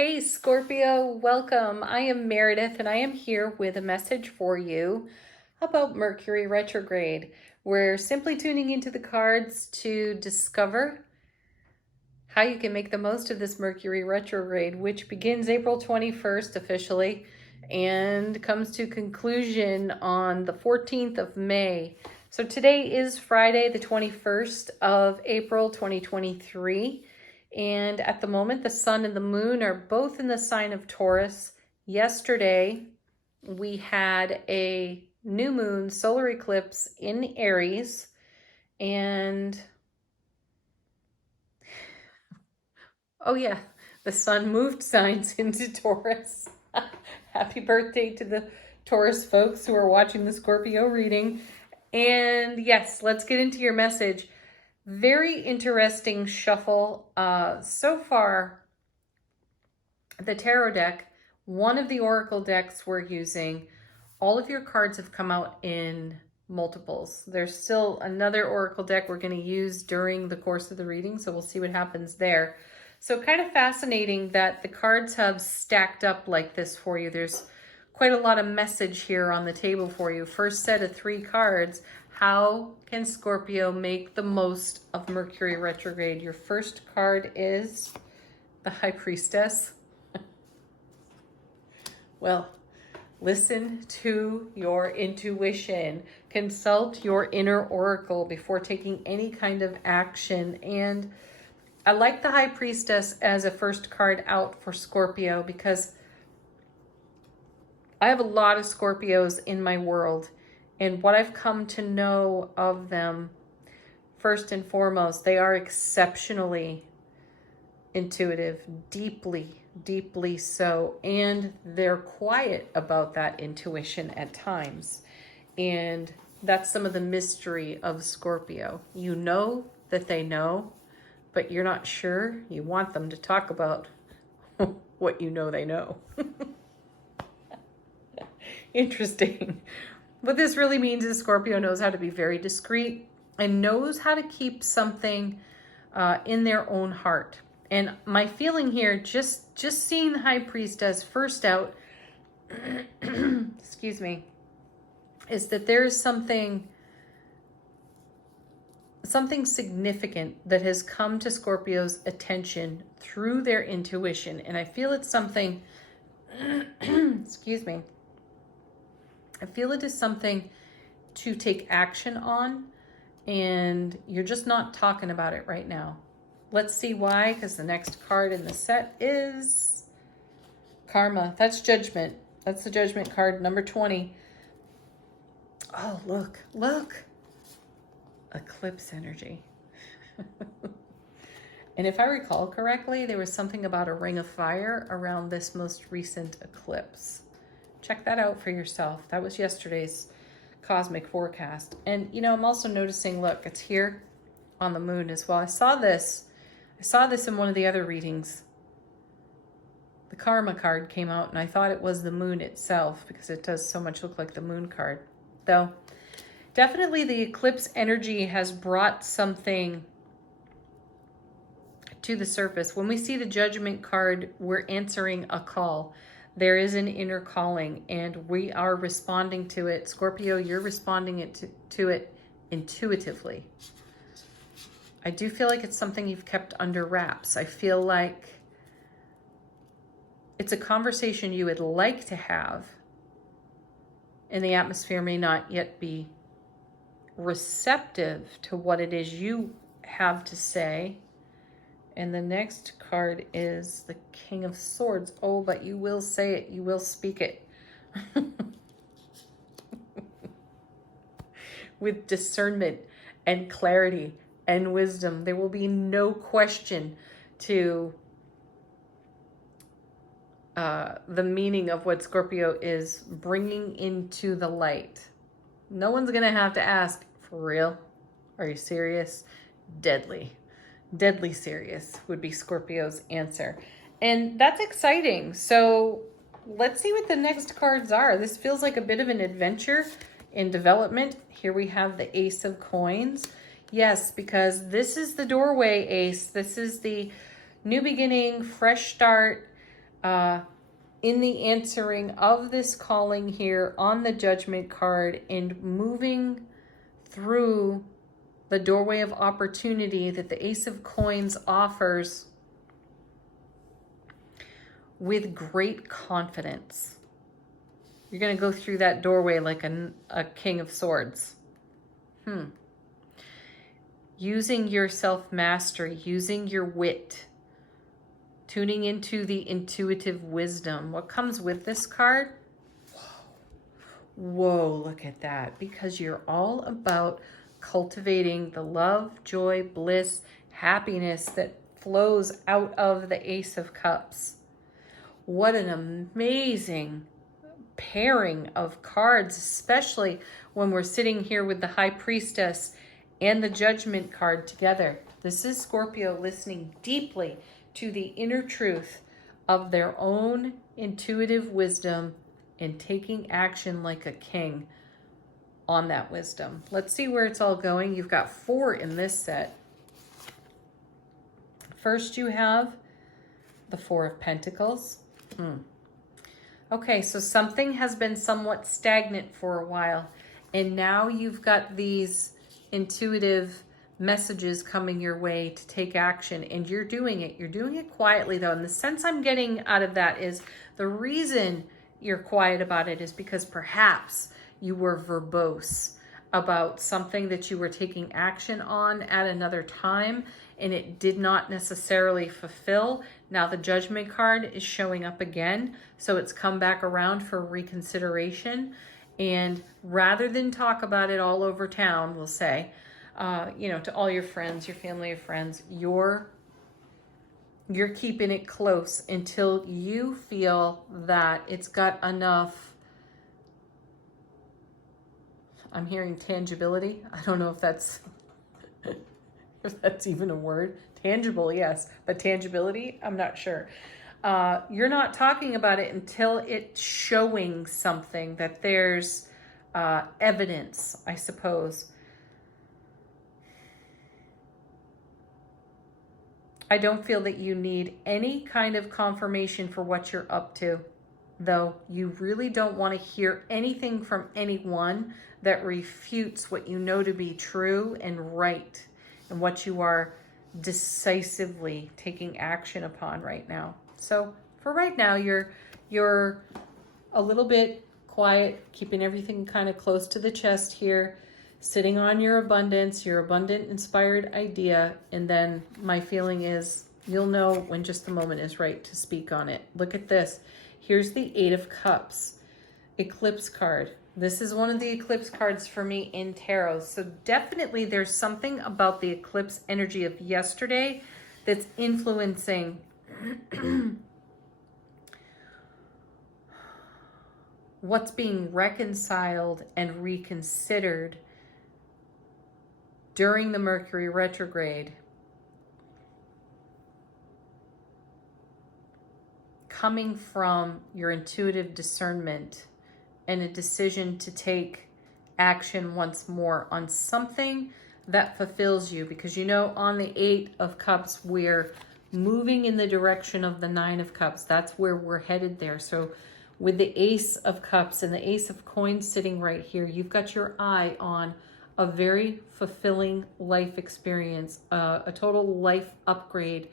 Hey Scorpio, welcome. I am Meredith and I am here with a message for you about Mercury retrograde. We're simply tuning into the cards to discover how you can make the most of this Mercury retrograde, which begins April 21st officially and comes to conclusion on the 14th of May. So today is Friday, the 21st of April, 2023. And at the moment, the sun and the moon are both in the sign of Taurus. Yesterday, we had a new moon solar eclipse in Aries. And, oh yeah, the sun moved signs into Taurus. Happy birthday to the Taurus folks who are watching the Scorpio reading. And yes, let's get into your message. Very interesting shuffle. So far, the tarot deck, one of the oracle decks we're using, all of your cards have come out in multiples. There's still another oracle deck we're going to use during the course of the reading, so we'll see what happens there. So kind of fascinating that the cards have stacked up like this for you. There's quite a lot of message here on the table for you. First set of 3 cards. How can Scorpio make the most of Mercury retrograde? Your first card is the High Priestess. Well, listen to your intuition. Consult your inner oracle before taking any kind of action. And I like the High Priestess as a first card out for Scorpio because I have a lot of Scorpios in my world. And what I've come to know of them, first and foremost, they are exceptionally intuitive, deeply so. And they're quiet about that intuition at times. And that's some of the mystery of Scorpio. You know that they know, but you're not sure. You want them to talk about what you know they know. Interesting. What this really means is Scorpio knows how to be very discreet and knows how to keep something in their own heart. And my feeling here, just seeing the High Priestess first out, excuse me, is that there is something significant that has come to Scorpio's attention through their intuition. And I feel it's something, excuse me, I feel it is something to take action on, and you're just not talking about it right now. Let's see why, because the next card in the set is Karma. That's Judgment. That's the Judgment card, number 20. Oh, look. Eclipse energy. And if I recall correctly, there was something about a ring of fire around this most recent eclipse. Check that out for yourself. That was yesterday's cosmic forecast. And, you know, I'm also noticing, look, it's here on the moon as well. I saw this in one of the other readings. The Karma card came out, and I thought it was the moon itself because it does so much look like the moon card. Though, definitely the eclipse energy has brought something to the surface. When we see the Judgment card, we're answering a call. There is an inner calling, and we are responding to it. Scorpio, you're responding to it intuitively. I do feel like it's something you've kept under wraps. I feel like it's a conversation you would like to have, and the atmosphere may not yet be receptive to what it is you have to say. And the next card is the King of Swords. Oh, but you will say it. You will speak it. With discernment and clarity and wisdom. There will be no question to the meaning of what Scorpio is bringing into the light. No one's going to have to ask, for real? Are you serious? Deadly serious would be Scorpio's answer. And that's exciting. So let's see what the next cards are. This feels like a bit of an adventure in development. Here we have the Ace of Coins. Yes, because this is the doorway ace. This is the new beginning, fresh start, in the answering of this calling here on the Judgment card and moving through the doorway of opportunity that the Ace of Coins offers with great confidence. You're going to go through that doorway like a King of Swords. Using your self-mastery, using your wit, tuning into the intuitive wisdom. What comes with this card? Whoa, look at that. Because you're all about cultivating the love, joy, bliss, happiness that flows out of the Ace of Cups. What an amazing pairing of cards, especially when we're sitting here with the High Priestess and the Judgment card together. This is Scorpio listening deeply to the inner truth of their own intuitive wisdom and taking action like a king on that wisdom. Let's see where it's all going. You've got 4 in this set. First, you have the 4 of Pentacles. Okay, so something has been somewhat stagnant for a while, and now you've got these intuitive messages coming your way to take action, and you're doing it. You're doing it quietly, though, and the sense I'm getting out of that is the reason you're quiet about it is because perhaps you were verbose about something that you were taking action on at another time, and it did not necessarily fulfill. Now the Judgment card is showing up again, so it's come back around for reconsideration. And rather than talk about it all over town, we'll say, to all your friends, your family, your friends, you're keeping it close until you feel that it's got enough. I'm hearing tangibility. I don't know if that's even a word. Tangible, yes, but tangibility, I'm not sure. You're not talking about it until it's showing something, that there's evidence, I suppose. I don't feel that you need any kind of confirmation for what you're up to, though. You really don't want to hear anything from anyone that refutes what you know to be true and right, and what you are decisively taking action upon right now. So for right now, you're a little bit quiet, keeping everything kind of close to the chest here, sitting on your abundance, your abundant inspired idea, and then my feeling is you'll know when just the moment is right to speak on it. Look at this. Here's the 8 of Cups, eclipse card. This is one of the eclipse cards for me in tarot. So definitely there's something about the eclipse energy of yesterday that's influencing what's being reconciled and reconsidered during the Mercury retrograde, coming from your intuitive discernment and a decision to take action once more on something that fulfills you. Because on the 8 of Cups, we're moving in the direction of the 9 of Cups. That's where we're headed there. So with the Ace of Cups and the Ace of Coins sitting right here, you've got your eye on a very fulfilling life experience. A total life upgrade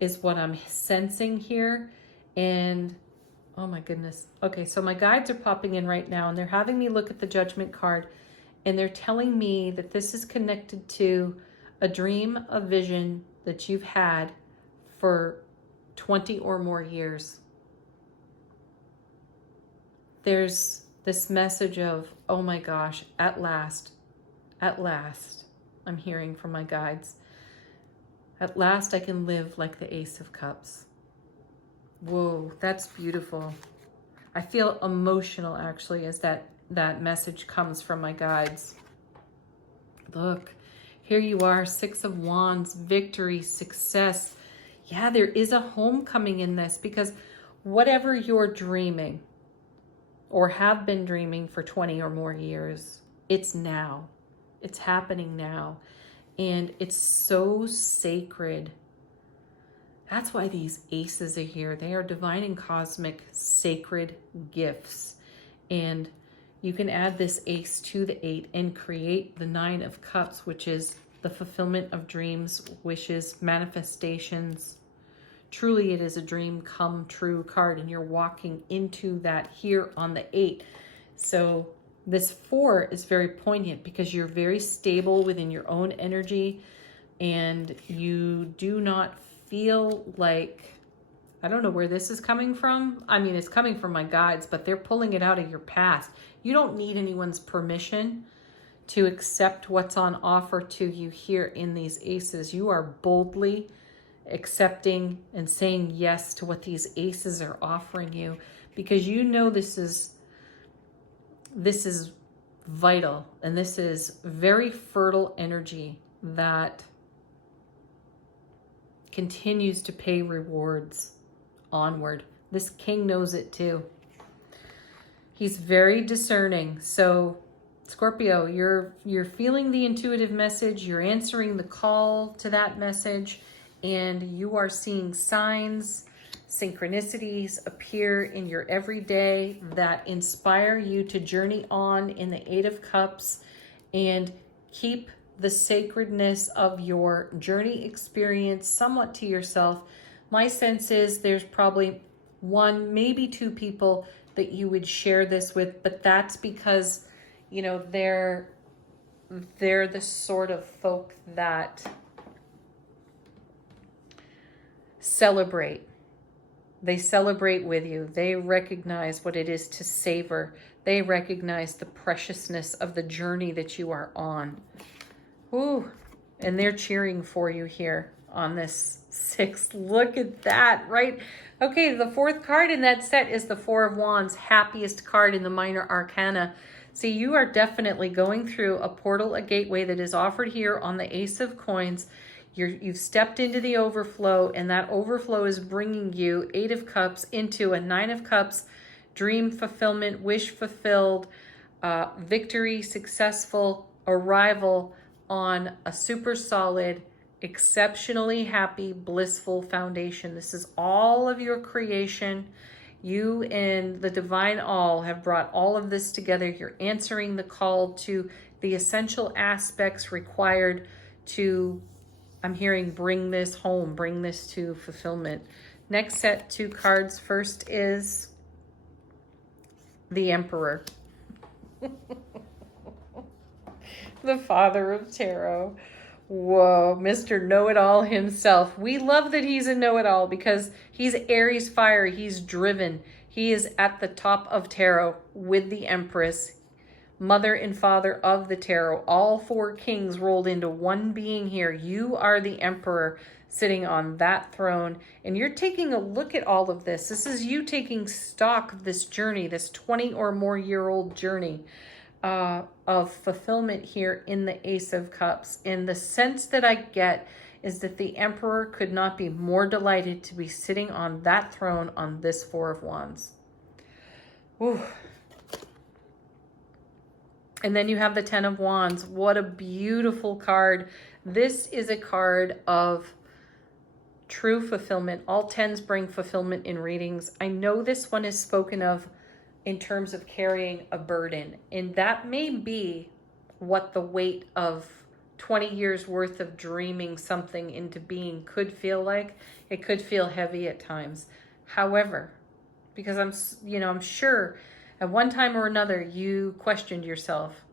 is what I'm sensing here. And oh my goodness. Okay, so my guides are popping in right now, and they're having me look at the Judgment card, and they're telling me that this is connected to a dream, a vision that you've had for 20 or more years. There's this message of, oh my gosh, at last, I'm hearing from my guides. At last I can live like the Ace of Cups. Whoa, that's beautiful. I feel emotional actually as that message comes from my guides. Look, here you are, 6 of Wands, victory, success. Yeah, there is a homecoming in this, because whatever you're dreaming or have been dreaming for 20 or more years, it's now. It's happening now. And it's so sacred That's why these aces are here. They are divine and cosmic sacred gifts. And you can add this ace to the 8 and create the 9 of cups, which is the fulfillment of dreams, wishes, manifestations. Truly, it is a dream come true card, and you're walking into that here on the 8. So this 4 is very poignant because you're very stable within your own energy, and you do not feel like, I don't know where this is coming from. I mean, it's coming from my guides, but they're pulling it out of your past. You don't need anyone's permission to accept what's on offer to you here in these aces. You are boldly accepting and saying yes to what these aces are offering you, because you know this is vital, and this is very fertile energy that continues to pay rewards onward. This king knows it too. He's very discerning. So Scorpio, you're feeling the intuitive message, you're answering the call to that message, and you are seeing signs, synchronicities appear in your everyday that inspire you to journey on in the 8 of Cups and keep the sacredness of your journey experience somewhat to yourself. My sense is there's probably 1, maybe 2 people that you would share this with, but that's because, you know, they're the sort of folk that celebrate. They celebrate with you. They recognize what it is to savor. They recognize the preciousness of the journey that you are on. Ooh, and they're cheering for you here on this 6. Look at that, right? Okay, the 4th card in that set is the 4 of Wands, happiest card in the minor arcana. See, you are definitely going through a portal, a gateway that is offered here on the Ace of Coins. You've stepped into the overflow, and that overflow is bringing you 8 of Cups into a 9 of Cups, dream fulfillment, wish fulfilled, victory, successful, arrival on a super solid, exceptionally happy, blissful foundation. This is all of your creation. You and the divine all have brought all of this together. You're answering the call to the essential aspects required to, I'm hearing, bring this home, bring this to fulfillment. Next set 2 cards. First is the Emperor. The father of tarot. Whoa, Mr. Know-It-All himself. We love that he's a know-it-all because he's Aries fire. He's driven. He is at the top of tarot with the Empress, mother and father of the tarot. All 4 kings rolled into one being here. You are the Emperor sitting on that throne, and you're taking a look at all of this. This is you taking stock of this journey, this 20 or more year old journey of fulfillment here in the Ace of Cups. And the sense that I get is that the Emperor could not be more delighted to be sitting on that throne on this 4 of Wands. Ooh. And then you have the 10 of Wands. What a beautiful card. This is a card of true fulfillment. All 10s bring fulfillment in readings. I know this one is spoken of in terms of carrying a burden, and that may be what the weight of 20 years worth of dreaming something into being could feel like. It could feel heavy at times. However, because I'm sure at one time or another you questioned yourself.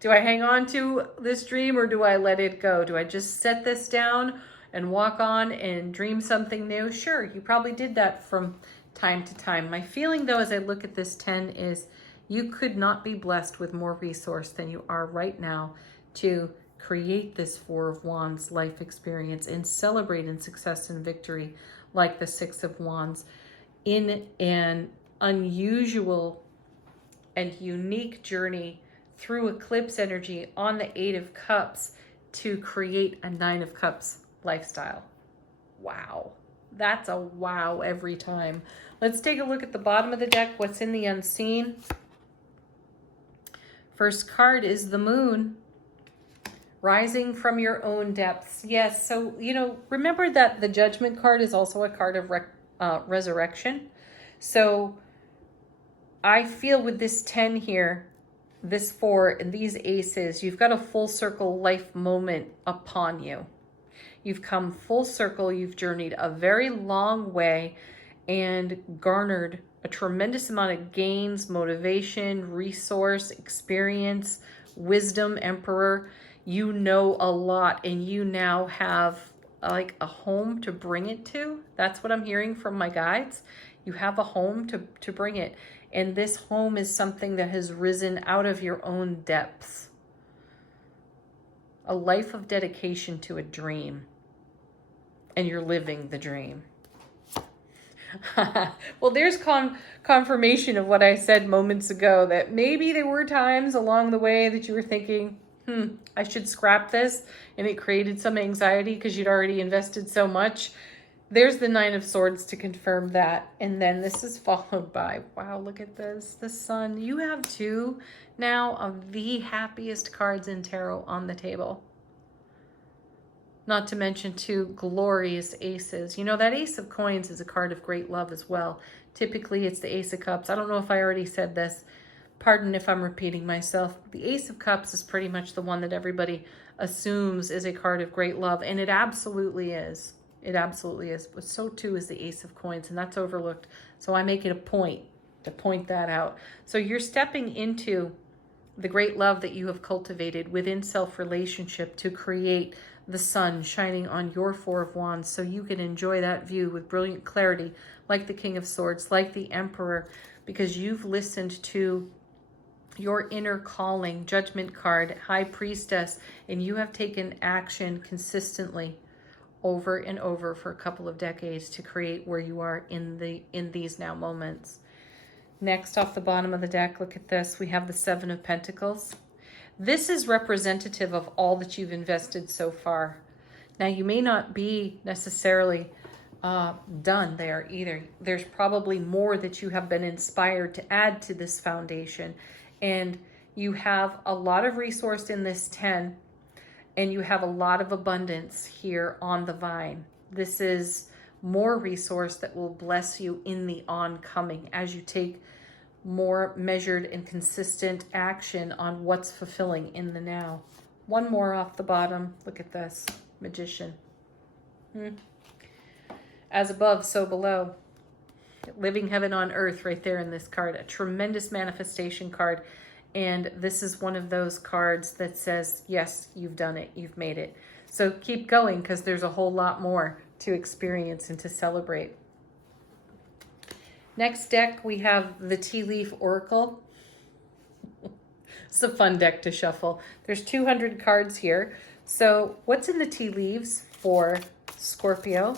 Do I hang on to this dream or do I let it go? Do I just set this down and walk on and dream something new? Sure, you probably did that from time to time. My feeling though, as I look at this 10, is you could not be blessed with more resource than you are right now to create this 4 of Wands life experience and celebrate in success and victory like the 6 of Wands in an unusual and unique journey through eclipse energy on the 8 of Cups to create a 9 of Cups lifestyle. Wow. That's a wow every time. Let's take a look at the bottom of the deck. What's in the unseen? First card is the Moon. Rising from your own depths. Yes. So, remember that the Judgment card is also a card of resurrection. So I feel with this 10 here, this 4, and these aces, you've got a full circle life moment upon you. You've come full circle. You've journeyed a very long way and garnered a tremendous amount of gains, motivation, resource, experience, wisdom, Emperor. You know a lot, and you now have like a home to bring it to. That's what I'm hearing from my guides. You have a home to bring it. And this home is something that has risen out of your own depths. A life of dedication to a dream. And you're living the dream. Well, there's confirmation of what I said moments ago, that maybe there were times along the way that you were thinking, I should scrap this, and it created some anxiety because you'd already invested so much. There's the 9 of Swords to confirm that. And then this is followed by, wow, look at this, the Sun. You have 2 now of the happiest cards in tarot on the table. Not to mention 2 glorious aces. That Ace of Coins is a card of great love as well. Typically, it's the Ace of Cups. I don't know if I already said this. Pardon if I'm repeating myself. The Ace of Cups is pretty much the one that everybody assumes is a card of great love. And it absolutely is. It absolutely is. But so too is the Ace of Coins. And that's overlooked. So I make it a point to point that out. So you're stepping into the great love that you have cultivated within self-relationship to create the sun shining on your 4 of Wands, so you can enjoy that view with brilliant clarity, like the King of Swords, like the Emperor, because you've listened to your inner calling. Judgment card, High Priestess, and you have taken action consistently over and over for a couple of decades to create where you are in these now moments. Next, off the bottom of the deck, look at this. We have the 7 of Pentacles. This is representative of all that you've invested so far. Now, you may not be necessarily done there either. There's probably more that you have been inspired to add to this foundation. And you have a lot of resource in this 10, and you have a lot of abundance here on the vine. This is more resource that will bless you in the oncoming as you take more measured and consistent action on what's fulfilling in the now. One more off the bottom. Look at this. Magician. As above, so below. Living heaven on earth right there in this card. A tremendous manifestation card. And this is one of those cards that says, yes, you've done it. You've made it. So keep going, because there's a whole lot more to experience and to celebrate. Next deck, we have the Tea Leaf Oracle. It's a fun deck to shuffle. There's 200 cards here. So what's in the tea leaves for Scorpio?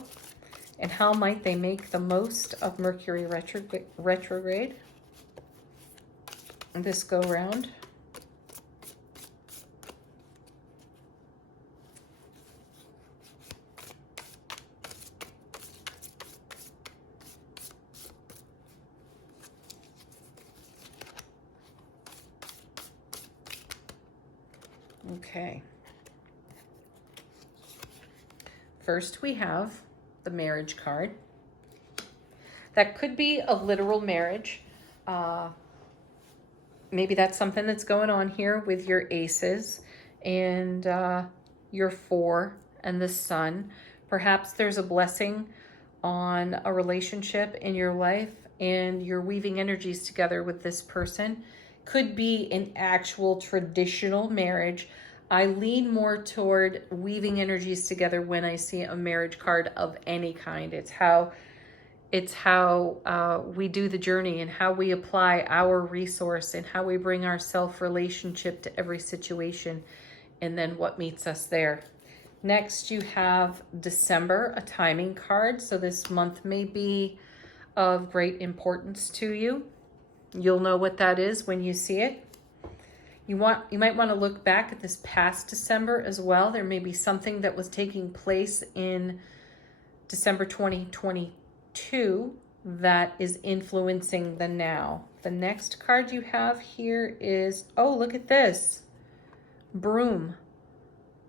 And how might they make the most of Mercury retrograde this go round? Okay. First, we have the marriage card. That could be a literal marriage. Maybe that's something that's going on here with your aces and your 4 and the Sun. Perhaps there's a blessing on a relationship in your life and you're weaving energies together with this person. Could be an actual traditional marriage. I lean more toward weaving energies together when I see a marriage card of any kind. It's how we do the journey and how we apply our resource and how we bring our self-relationship to every situation, and then what meets us there. Next, you have December, a timing card. So this month may be of great importance to you. You'll know what that is when you see it. You might want to look back at this past December as well. There may be something that was taking place in December 2022 that is influencing the now. The next card you have here is, oh, look at this. Broom.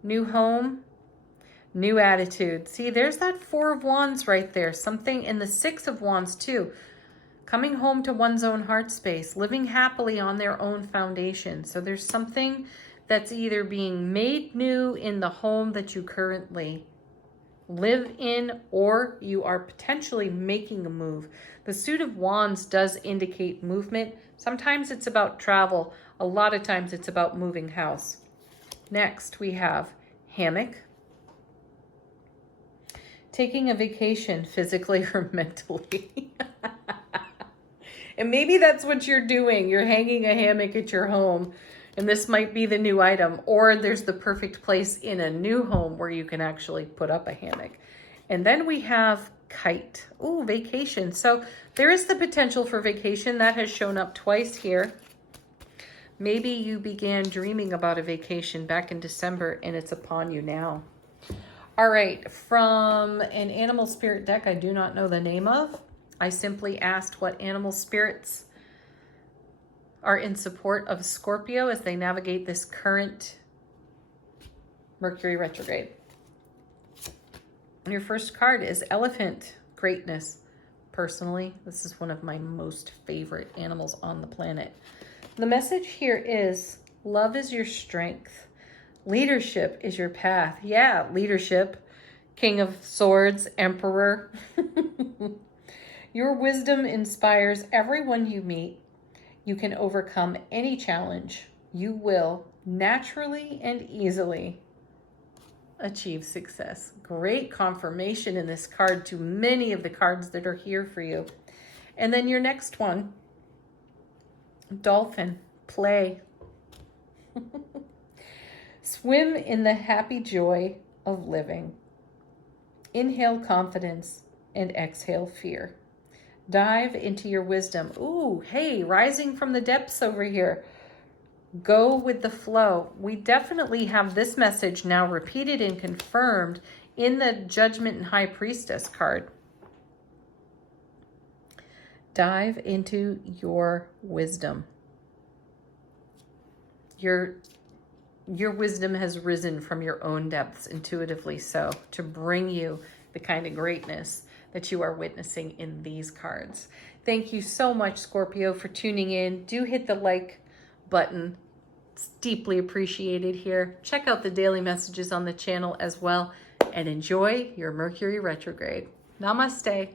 new home, new attitude. See, there's that Four of Wands right there. Something in the Six of Wands too. Coming home to one's own heart space, living happily on their own foundation. So there's something that's either being made new in the home that you currently live in, or you are potentially making a move. The Suit of Wands does indicate movement. Sometimes it's about travel. A lot of times it's about moving house. Next, we have hammock. Taking a vacation physically or mentally. And maybe that's what you're doing. You're hanging a hammock at your home, and this might be the new item. Or there's the perfect place in a new home where you can actually put up a hammock. And then we have kite. Oh, vacation. So there is the potential for vacation. That has shown up twice here. Maybe you began dreaming about a vacation back in December and it's upon you now. All right, from an animal spirit deck I do not know the name of, I simply asked what animal spirits are in support of Scorpio as they navigate this current Mercury retrograde. And your first card is Elephant, greatness. Personally, this is one of my most favorite animals on the planet. The message here is love is your strength. Leadership is your path. Yeah, leadership. King of Swords, Emperor. Your wisdom inspires everyone you meet. You can overcome any challenge. You will naturally and easily achieve success. Great confirmation in this card to many of the cards that are here for you. And then your next one, Dolphin, play. Swim in the happy joy of living. Inhale confidence and exhale fear. Dive into your wisdom. Ooh, hey, rising from the depths over here. Go with the flow. We definitely have this message now repeated and confirmed in the Judgment and High Priestess card. Dive into your wisdom. Your wisdom has risen from your own depths, intuitively so, to bring you the kind of greatness that you are witnessing in these cards. Thank you so much, Scorpio, for tuning in. Do hit the like button. It's deeply appreciated here. Check out the daily messages on the channel as well, and enjoy your Mercury retrograde. Namaste.